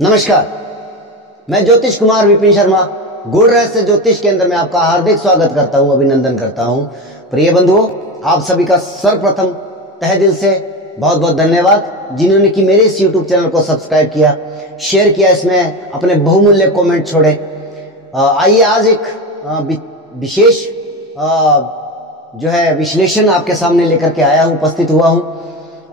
नमस्कार, मैं ज्योतिष कुमार विपिन शर्मा गुड़ रहस्य ज्योतिष केंद्र में आपका हार्दिक स्वागत करता हूं, अभिनंदन करता हूं। प्रिय बंधुओं, आप सभी का सर्वप्रथम तहे दिल से बहुत बहुत धन्यवाद जिन्होंने कि मेरे इस YouTube चैनल को सब्सक्राइब किया, शेयर किया, इसमें अपने बहुमूल्य कमेंट छोड़े। आइए आज एक विशेष जो है विश्लेषण आपके सामने लेकर के आया हूं, उपस्थित हुआ हूं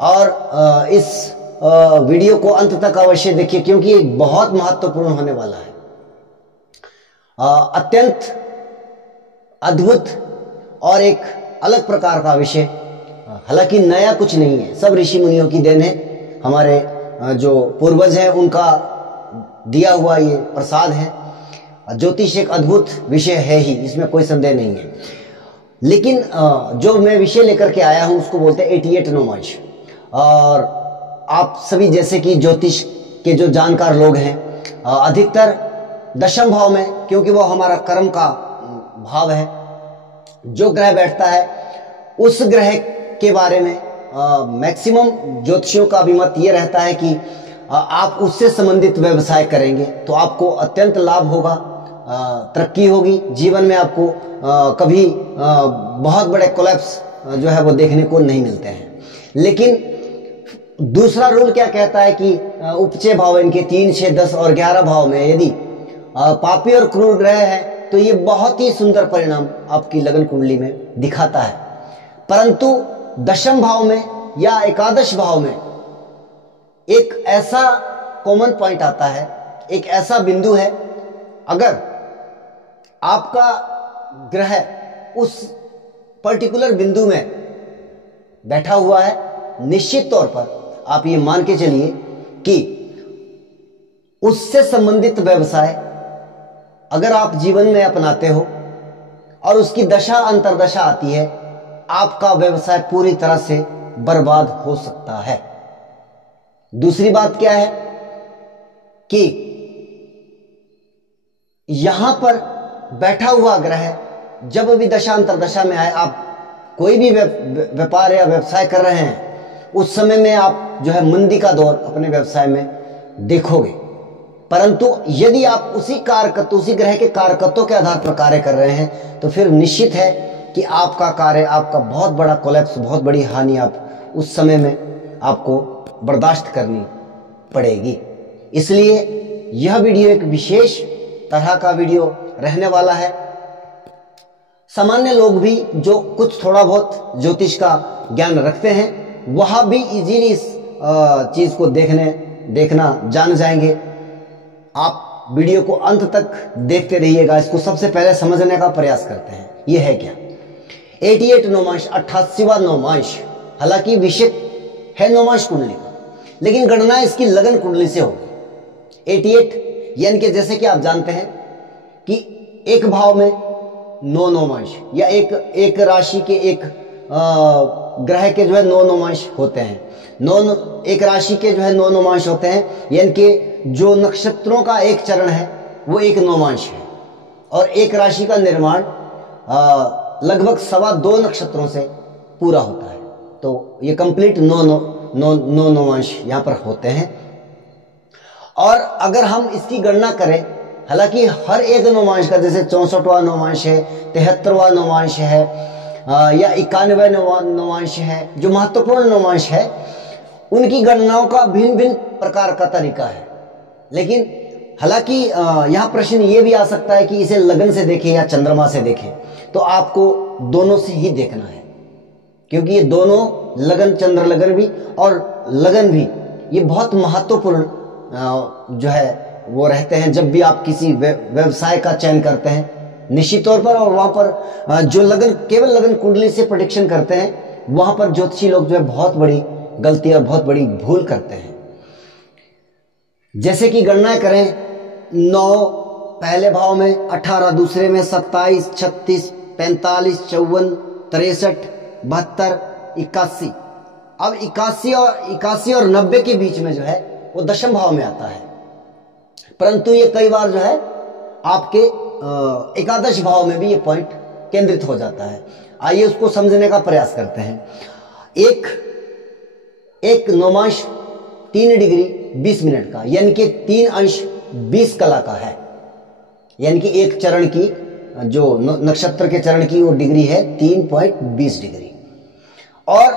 और इस वीडियो को अंत तक अवश्य देखिए क्योंकि ये बहुत महत्वपूर्ण होने वाला है। अत्यंत अद्भुत और एक अलग प्रकार का विषय, हालांकि नया कुछ नहीं है, सब ऋषि मुनियों की देन है, हमारे जो पूर्वज हैं उनका दिया हुआ ये प्रसाद है। ज्योतिष एक अद्भुत विषय है ही, इसमें कोई संदेह नहीं है। लेकिन जो मैं विषय लेकर के आया हूं उसको बोलते हैं 88 नोमांश। और आप सभी जैसे कि ज्योतिष के जो जानकार लोग हैं, अधिकतर दशम भाव में, क्योंकि वो हमारा कर्म का भाव है, जो ग्रह बैठता है उस ग्रह के बारे में मैक्सिमम ज्योतिषियों का अभिमत ये रहता है कि आप उससे संबंधित व्यवसाय करेंगे तो आपको अत्यंत लाभ होगा, तरक्की होगी जीवन में। आपको कभी बहुत बड़े कोलैप्स जो है वो देखने को नहीं मिलते हैं। लेकिन दूसरा रूल क्या कहता है कि उपचय भाव, इनके 3, 6, 10 और 11 भाव में यदि पापी और क्रूर ग्रह है तो ये बहुत ही सुंदर परिणाम आपकी लगन कुंडली में दिखाता है। परंतु दशम भाव में या एकादश भाव में एक ऐसा कॉमन पॉइंट आता है, एक ऐसा बिंदु है, अगर आपका ग्रह उस पर्टिकुलर बिंदु में बैठा हुआ है, निश्चित तौर पर आप ये मान के चलिए कि उससे संबंधित व्यवसाय अगर आप जीवन में अपनाते हो और उसकी दशा अंतरदशा आती है, आपका व्यवसाय पूरी तरह से बर्बाद हो सकता है। दूसरी बात क्या है कि यहां पर बैठा हुआ ग्रह जब भी दशा अंतरदशा में आए, आप कोई भी व्यापार या व्यवसाय कर रहे हैं, उस समय में आप जो है मंदी का दौर अपने व्यवसाय में देखोगे। परंतु यदि आप उसी ग्रह के कारकत्वों के आधार पर कार्य कर रहे हैं तो फिर निश्चित है कि आपका कार्य, आपका बहुत बड़ा कोलैप्स, बहुत बड़ी हानि आप उस समय में आपको बर्दाश्त करनी पड़ेगी। इसलिए यह वीडियो एक विशेष तरह का वीडियो रहने वाला है। सामान्य लोग भी जो कुछ थोड़ा बहुत ज्योतिष का ज्ञान रखते हैं वह भी इजीली इस चीज को देखना जान जाएंगे। आप वीडियो को अंत तक देखते रहिएगा, इसको सबसे पहले समझने का प्रयास करते हैं। यह है क्या 88 नोमांश, 88वां नोमांश। हालांकि विषय है नोमांश कुंडली का, लेकिन गणना इसकी लगन कुंडली से होगी। 88 यानी कि जैसे कि आप जानते हैं कि एक भाव में 9 नोमांश या एक राशि के एक ग्रह के जो है 9 नोमांश होते हैं। एक राशि के जो है 9 नोमांश होते हैं, यानी कि जो नक्षत्रों का एक चरण है वो एक नोमांश है। और एक राशि का निर्माण लगभग 2.25 नक्षत्रों से पूरा होता है। तो ये कंप्लीट 9 नोमांश यहाँ पर होते हैं। और अगर हम इसकी गणना करें, हालांकि हर एक नोमांश का, जैसे 64वां नोमांश है, 73वां नोमांश है या 91वां नोमांश है, जो महत्वपूर्ण नोमांश है, उनकी गणनाओं का भिन्न भिन्न प्रकार का तरीका है। लेकिन हालांकि यहाँ प्रश्न ये भी आ सकता है कि इसे लगन से देखें या चंद्रमा से देखें, तो आपको दोनों से ही देखना है, क्योंकि ये दोनों लगन, चंद्र लगन भी और लगन भी, ये बहुत महत्वपूर्ण जो है वो रहते हैं जब भी आप किसी व्यवसाय का चयन करते हैं, निश्चित तौर पर। और वहां पर जो लगन, केवल लगन कुंडली से प्रेडिक्शन करते हैं, वहां पर ज्योतिषी लोग जो है बहुत बड़ी गलती और बहुत बड़ी भूल करते हैं। जैसे कि गणना करें, 9 पहले भाव में, 18 दूसरे में, 27, 36, 45, 54, 63, 72, 81। अब 81 और 90 के बीच में जो है वो दशम भाव में आता है। परंतु ये कई बार जो है आपके एकादश भाव में भी ये पॉइंट केंद्रित हो जाता है। आइए उसको समझने का प्रयास करते हैं। एक नोमांश 3 डिग्री 20 मिनट का, यानी कि 3 अंश 20 कला का है। यानी कि एक चरण की जो नक्षत्र के चरण की वो डिग्री है 3.20 डिग्री। और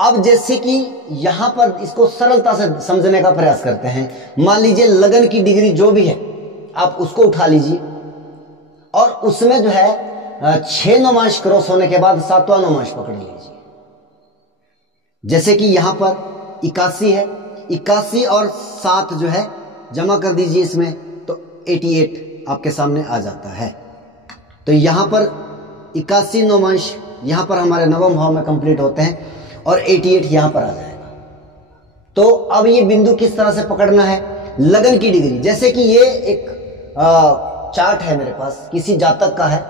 अब जैसे कि यहां पर इसको सरलता से समझने का प्रयास करते हैं। मान लीजिए लगन की डिग्री जो भी है आप उसको उठा लीजिए और उसमें जो है 6 नौमांश क्रॉस होने के बाद 7वां नौमांश पकड़ लीजिए। जैसे कि यहां पर 81 है, 81 और 7 जो है जमा कर दीजिए इसमें तो 88 आपके सामने आ जाता है। तो यहां पर 81 नौमांश यहां पर हमारे नवम भाव में कंप्लीट होते हैं और 88 यहां पर आ जाएगा। तो अब ये बिंदु किस तरह से पकड़ना है, लगन की डिग्री। जैसे कि ये एक चार्ट है मेरे पास, किसी जातक का है,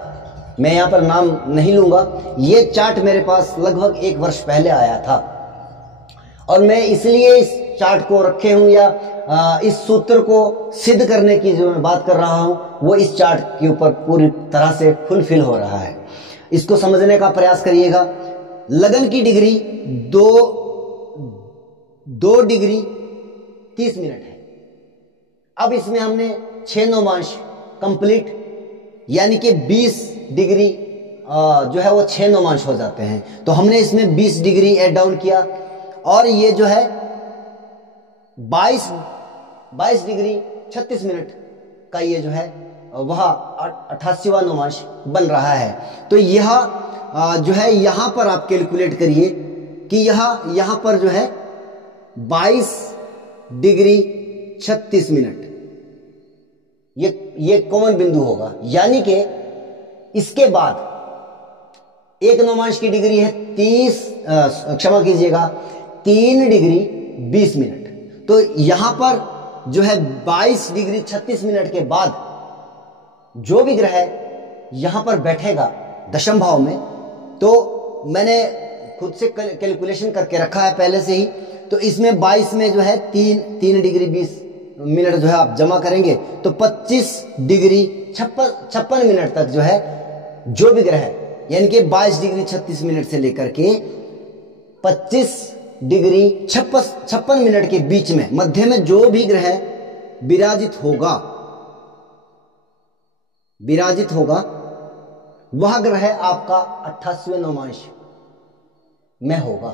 मैं यहां पर नाम नहीं लूंगा। ये चार्ट मेरे पास लगभग 1 वर्ष पहले आया था और मैं इसलिए इस चार्ट को रखे हूं या इस सूत्र को सिद्ध करने की जो मैं बात कर रहा हूं वो इस चार्ट के ऊपर पूरी तरह से फुलफिल हो रहा है। इसको समझने का प्रयास करिएगा। लगन की डिग्री 2 डिग्री 30 मिनट है। अब इसमें हमने 6 नौमांश कंप्लीट, यानी कि 20 डिग्री जो है वो 6 नौमांश हो जाते हैं। तो हमने इसमें 20 डिग्री ऐड डाउन किया और ये जो है 22 डिग्री 36 मिनट का ये जो है वह 88वां नौमांश बन रहा है। तो यह जो है यहां पर आप कैलकुलेट करिए कि यहां पर जो है 22 डिग्री 36 मिनट ये कॉमन बिंदु होगा। यानी कि इसके बाद एक नौमांश की डिग्री है 3 डिग्री 20 मिनट। तो यहां पर जो है 22 डिग्री 36 मिनट के बाद जो भी ग्रह यहां पर बैठेगा दशम भाव में, तो मैंने खुद से कैलकुलेशन करके रखा है पहले से ही। तो इसमें 22 में जो है 3 डिग्री 20 मिनट जो है आप जमा करेंगे तो 25 डिग्री 56 मिनट तक जो है जो भी ग्रह यानी कि 22 डिग्री 36 मिनट से लेकर के 25 डिग्री 56 मिनट के बीच में मध्य में जो भी ग्रह विराजित होगा वह ग्रह आपका 88वें नौमांश में होगा।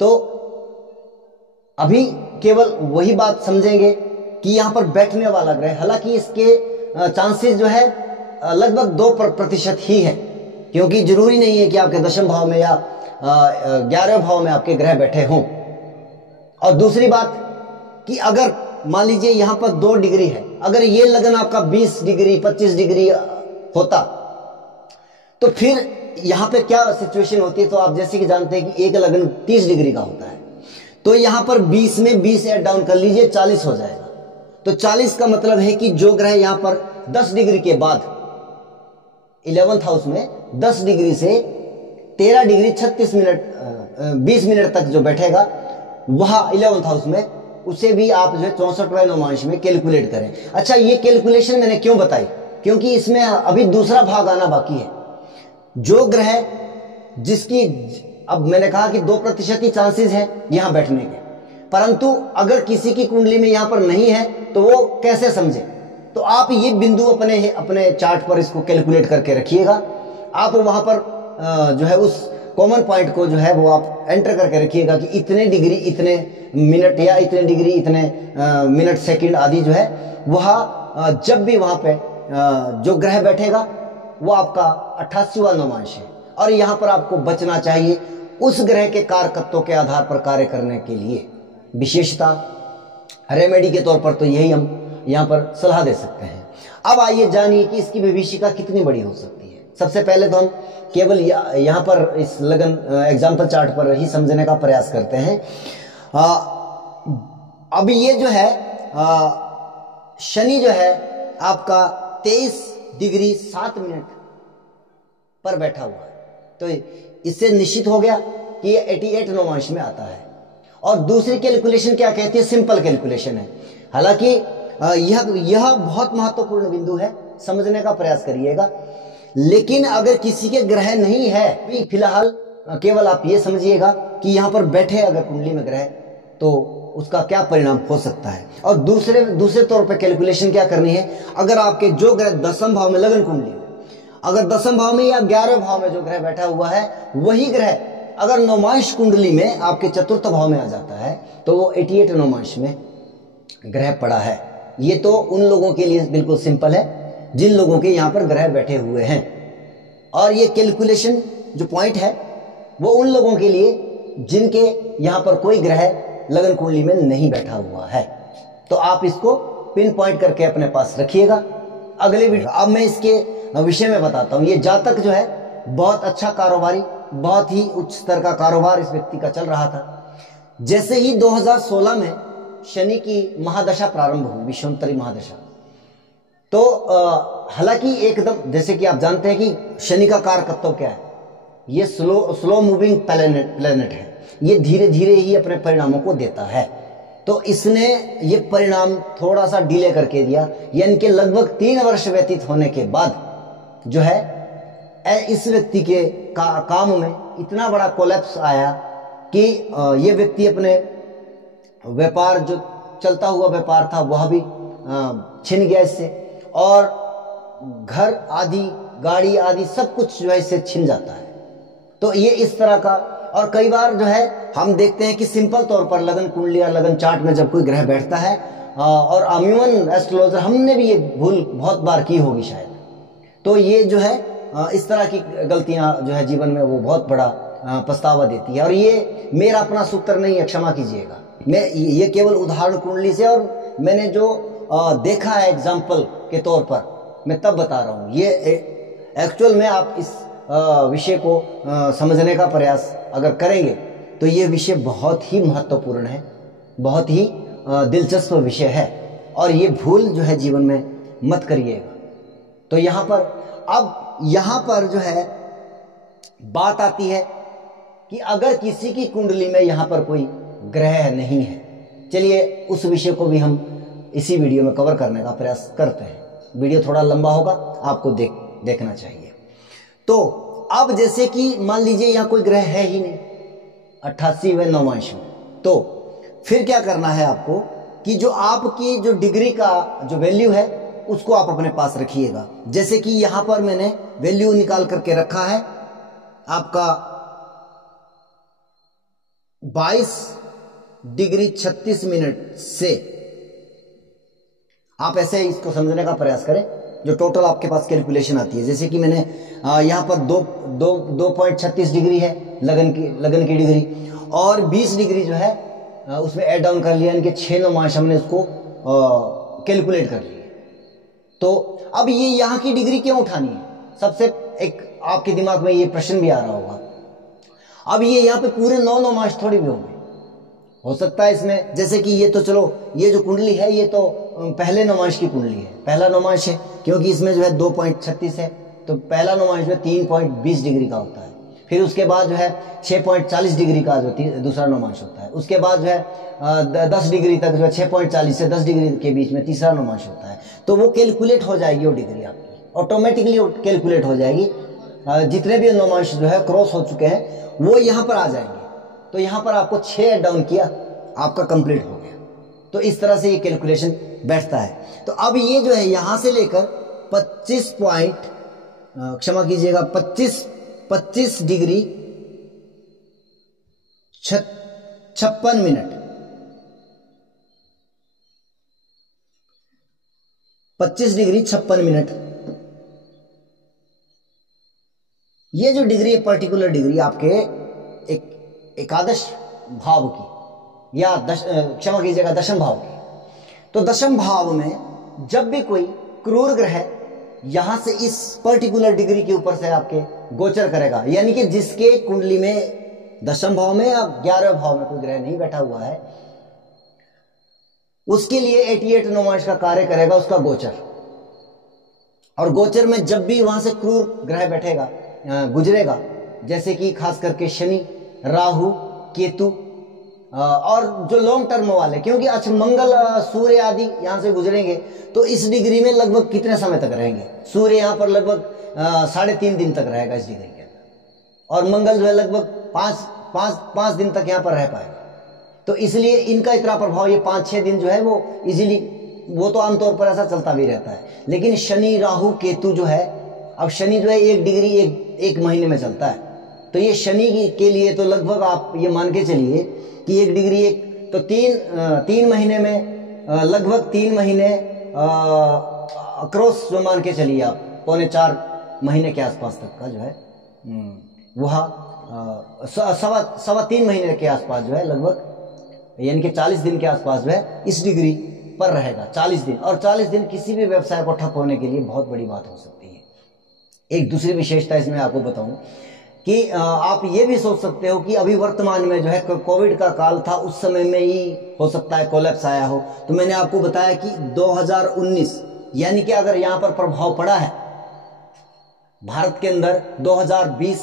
तो अभी केवल वही बात समझेंगे कि यहां पर बैठने वाला ग्रह, हालांकि इसके चांसेस जो है लगभग 2% ही है, क्योंकि जरूरी नहीं है कि आपके दशम भाव में या 11वें भाव में आपके ग्रह बैठे हों। और दूसरी बात कि अगर मान लीजिए यहां पर 2 डिग्री है, अगर ये लगन आपका 20 डिग्री 25 डिग्री होता तो फिर यहां पे क्या सिचुएशन होती है। तो आप जैसे कि जानते हैं कि एक लगन 30 डिग्री का होता है, तो यहां पर 20 में 20 ऐड डाउन कर लीजिए 40 हो जाएगा। तो 40 का मतलब है कि जो ग्रह यहां पर 10 डिग्री के बाद 11th हाउस में 10 डिग्री से 13 डिग्री 36 मिनट 20 मिनट तक जो बैठेगा वह 11th हाउस में, उसे भी आप जो है 64वें नौमांश में कैलकुलेट करें। अच्छा, ये कैलकुलेशन मैंने क्यों बताई, क्योंकि इसमें अभी दूसरा भाग आना बाकी है। जो ग्रह जिसकी अब मैंने कहा कि 2% ही चांसेस है यहां बैठने के, परंतु अगर किसी की कुंडली में यहां पर नहीं है तो वो कैसे समझे। तो आप ये बिंदु अपने चार्ट पर इसको कैलकुलेट करके रखिएगा। आप वहां पर जो है उस कॉमन पॉइंट को जो है वो आप एंटर करके रखिएगा कि इतने डिग्री इतने मिनट या इतने डिग्री इतने मिनट सेकंड आदि जो है वह जब भी वहां पे जो ग्रह बैठेगा वो आपका 88वां नौमांश है। और यहां पर आपको बचना चाहिए उस ग्रह के कारकत्वों के आधार पर कार्य करने के लिए। विशेषता रेमेडी के तौर पर तो यही हम यहां पर सलाह दे सकते हैं। अब आइए जानिए कि इसकी भविष्यता कितनी बड़ी हो सकती है। सबसे पहले तो हम केवल यहां पर इस लगन एग्जाम्पल चार्ट पर ही समझने का प्रयास करते हैं। अब ये जो है शनि जो है आपका 23 डिग्री 7 मिनट पर बैठा हुआ है, तो इससे निश्चित हो गया कि ये 88 नौमांश में आता है। और दूसरी कैलकुलेशन क्या कहती है, सिंपल कैलकुलेशन है। हालांकि यह बहुत महत्वपूर्ण बिंदु है, समझने का प्रयास करिएगा। लेकिन अगर किसी के ग्रह नहीं है, फिलहाल केवल आप ये समझिएगा कि यहां पर बैठे अगर कुंडली में ग्रह तो उसका क्या परिणाम हो सकता है। और दूसरे तौर पे कैलकुलेशन क्या करनी है, अगर आपके जो ग्रह दशम भाव में लगन कुंडली में, अगर दशम भाव में या 11वें भाव में जो ग्रह बैठा हुआ है वही ग्रह अगर नौमांश कुंडली में आपके चतुर्थ भाव में आ जाता है तो वो 88 नौमांश में ग्रह पड़ा है। ये तो उन लोगों के लिए बिल्कुल सिंपल है जिन लोगों के यहाँ पर ग्रह बैठे हुए हैं, और ये कैलकुलेशन जो पॉइंट है वो उन लोगों के लिए जिनके यहाँ पर कोई ग्रह लगन कुंडली में नहीं बैठा हुआ है। तो आप इसको पिन पॉइंट करके अपने पास रखिएगा। अगले वीडियो अब मैं इसके विषय में बताता हूँ। ये जातक जो है बहुत अच्छा कारोबारी, बहुत ही उच्च स्तर का कारोबार इस व्यक्ति का चल रहा था। जैसे ही 2016 में शनि की महादशा प्रारंभ हुई, विश्वंतरी महादशा, तो हालांकि एकदम जैसे कि आप जानते हैं कि शनि का कारकत्व क्या है, ये स्लो मूविंग प्लेनेट है, ये धीरे धीरे ही अपने परिणामों को देता है। तो इसने ये परिणाम थोड़ा सा डिले करके दिया, यानी कि लगभग 3 वर्ष व्यतीत होने के बाद जो है इस व्यक्ति के काम में इतना बड़ा कोलैप्स आया कि ये व्यक्ति अपने व्यापार, जो चलता हुआ व्यापार था, वह भी छिन गया इससे, और घर आदि, गाड़ी आदि सब कुछ जो है इससे छिन जाता है। तो ये इस तरह का, और कई बार जो है हम देखते हैं कि सिंपल तौर पर लगन कुंडली या लगन चार्ट में जब कोई ग्रह बैठता है, और अम्यून एस्ट्रोलॉजर, हमने भी ये भूल बहुत बार की होगी शायद, तो ये जो है इस तरह की गलतियां जो है जीवन में वो बहुत बड़ा पछतावा देती है। और ये मेरा अपना सूत्र नहीं है, क्षमा कीजिएगा, मैं ये केवल उदाहरण कुंडली से और मैंने जो देखा है एग्जाम्पल के तौर पर मैं तब बता रहा हूँ। ये एक्चुअल में आप इस विषय को समझने का प्रयास अगर करेंगे तो ये विषय बहुत ही महत्वपूर्ण है, बहुत ही दिलचस्प विषय है, और ये भूल जो है जीवन में मत करिएगा। तो यहाँ पर अब यहाँ पर जो है बात आती है कि अगर किसी की कुंडली में यहाँ पर कोई ग्रह नहीं है, चलिए उस विषय को भी हम इसी वीडियो में कवर करने का प्रयास करते हैं। वीडियो थोड़ा लंबा होगा, आपको देखना चाहिए। तो अब जैसे कि मान लीजिए यहाँ कोई ग्रह है ही नहीं 88वें नौमांश में, तो फिर क्या करना है आपको कि जो आपकी जो डिग्री का जो वैल्यू है उसको आप अपने पास रखिएगा। जैसे कि यहां पर मैंने वैल्यू निकाल करके रखा है आपका 22 डिग्री 36 मिनट से, आप ऐसे इसको समझने का प्रयास करें जो टोटल आपके पास कैलकुलेशन आती है। जैसे कि मैंने यहां पर 2.36 डिग्री है लगन की डिग्री, और 20 डिग्री जो है उसमें ऐड डाउन कर लिया, यानी कि 6 नौमांश हमने उसको कैलकुलेट कर लिया। तो अब ये यहाँ की डिग्री क्यों उठानी है, सबसे एक आपके दिमाग में ये प्रश्न भी आ रहा होगा। अब ये यहाँ पे पूरे 9 नौमांश थोड़ी भी होंगे, हो सकता है इसमें, जैसे कि ये तो चलो ये जो कुंडली है ये तो पहले नौमांश की कुंडली है, पहला नौमांश है, क्योंकि इसमें जो है 2.36 है, तो पहला नौमांश में 3.20 डिग्री का होता है। फिर उसके बाद जो है 6.40 डिग्री का जो दूसरा नौमांश होता है। उसके बाद जो है 10 डिग्री तक जो है 6.40 से 10 डिग्री के बीच में तीसरा नौमांश होता है। तो वो कैलकुलेट हो जाएगी, वो डिग्री आपकी ऑटोमेटिकली कैलकुलेट हो जाएगी। जितने भी नौमांश जो है क्रॉस हो चुके हैं वो यहाँ पर आ जाएंगे। तो यहाँ पर आपको 6 ऐड डाउन किया, आपका कंप्लीट हो गया। तो इस तरह से ये कैलकुलेशन बैठता है। तो अब ये जो है यहाँ से लेकर 25 पॉइंट, क्षमा कीजिएगा 25 डिग्री 56 मिनट, 25 डिग्री 56 मिनट, ये जो डिग्री है, पर्टिकुलर डिग्री आपके एक एकादश भाव की, या क्षमा कीजिएगा दशम भाव की। तो दशम भाव में जब भी कोई क्रूर ग्रह यहां से इस पर्टिकुलर डिग्री के ऊपर से आपके गोचर करेगा, यानी कि जिसके कुंडली में दशम भाव में या 11वें भाव में कोई ग्रह नहीं बैठा हुआ है, उसके लिए 88 नौमांश का कार्य करेगा उसका गोचर। और गोचर में जब भी वहां से क्रूर ग्रह बैठेगा, गुजरेगा, जैसे कि खास करके शनि, राहु, केतु, और जो लॉन्ग टर्म वाले, क्योंकि अच्छा मंगल, सूर्य आदि यहां से गुजरेंगे, तो इस डिग्री में लगभग कितने समय तक रहेंगे? सूर्य यहां पर लगभग 3.5 दिन तक रहेगा इस डिग्री के अंदर, और मंगल जो है लगभग 5 दिन तक यहां पर रह पाएगा। तो इसलिए इनका इतना प्रभाव ये 5-6 दिन जो है वो इजीली, वो तो आमतौर पर ऐसा चलता भी रहता है। लेकिन शनि राहु केतु जो है, अब शनि जो है 1 डिग्री एक महीने में चलता है, तो ये शनि के लिए तो लगभग आप ये मान के चलिए कि 1 डिग्री तो 3 महीने में लगभग 3 महीने अक्रॉस जो मान के चलिए आप 3.25 महीने के आसपास तक का जो है वह 3.25 महीने के आसपास जो है लगभग, यानी कि 40 दिन के आसपास जो है इस डिग्री पर रहेगा 40 दिन। और 40 दिन किसी भी व्यवसाय को ठप होने के लिए बहुत बड़ी बात हो सकती है। एक दूसरी विशेषता इसमें आपको बताऊं कि आप ये भी सोच सकते हो कि अभी वर्तमान में जो है कोविड का काल था, उस समय में ही हो सकता है कोलैप्स आया हो। तो मैंने आपको बताया कि 2019 यानी कि अगर यहां पर प्रभाव पड़ा है भारत के अंदर 2020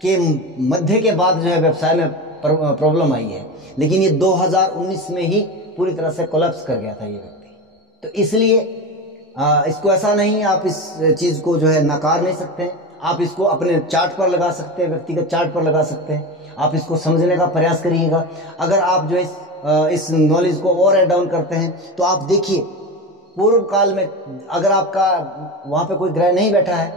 के मध्य के बाद जो है व्यवसाय में प्रॉब्लम आई है, लेकिन ये 2019 में ही पूरी तरह से कोलैप्स कर गया था ये व्यक्ति। तो इसलिए इसको ऐसा नहीं, आप इस चीज को जो है नकार नहीं सकते, आप इसको अपने चार्ट पर लगा सकते हैं, व्यक्तिगत चार्ट पर लगा सकते हैं। आप इसको समझने का प्रयास करिएगा। अगर आप जो इस नॉलेज को और ऐड डाउन करते हैं तो आप देखिए पूर्व काल में अगर आपका वहां पे कोई ग्रह नहीं बैठा है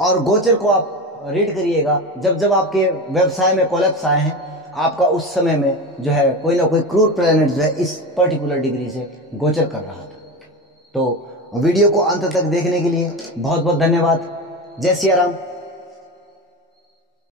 और गोचर को आप रीड करिएगा, जब जब आपके व्यवसाय में कोलैप्स आए हैं, आपका उस समय में जो है कोई ना कोई क्रूर प्लैनेट जो है इस पर्टिकुलर डिग्री से गोचर कर रहा था। तो वीडियो को अंत तक देखने के लिए बहुत बहुत धन्यवाद। जय सिया राम।